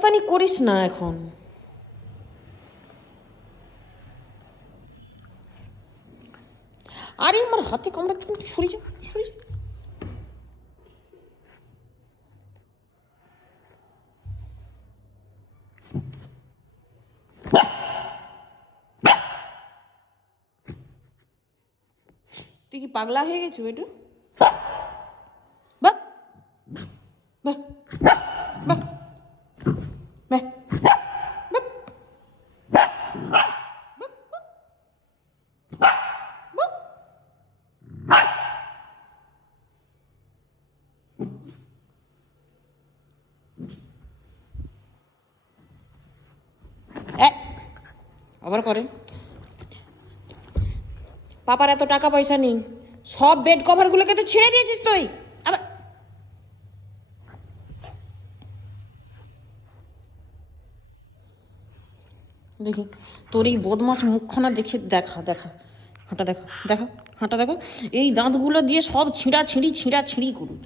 মস্তানি করিস না এখন। আরে আমার হাতে কামড়াচ্ছে, সরে যা সরে যা। তুই কি পাগলা হয়ে গেছো বেটু? বাহ বাহ বাহ বাহ। আবার করে। পাপার এত টাকা পয়সা নেই, সব বেড কভারগুলোকে তো ছেড়ে দিয়েছিস তুই। আবার দেখি তোর এই বদমাস মুখখানা দেখে, দেখা দেখা হাঁটা দেখা, দেখা হাঁটা দেখা, এই দাঁতগুলো দিয়ে সব ছিঁড়া ছিঁড়ি করুন।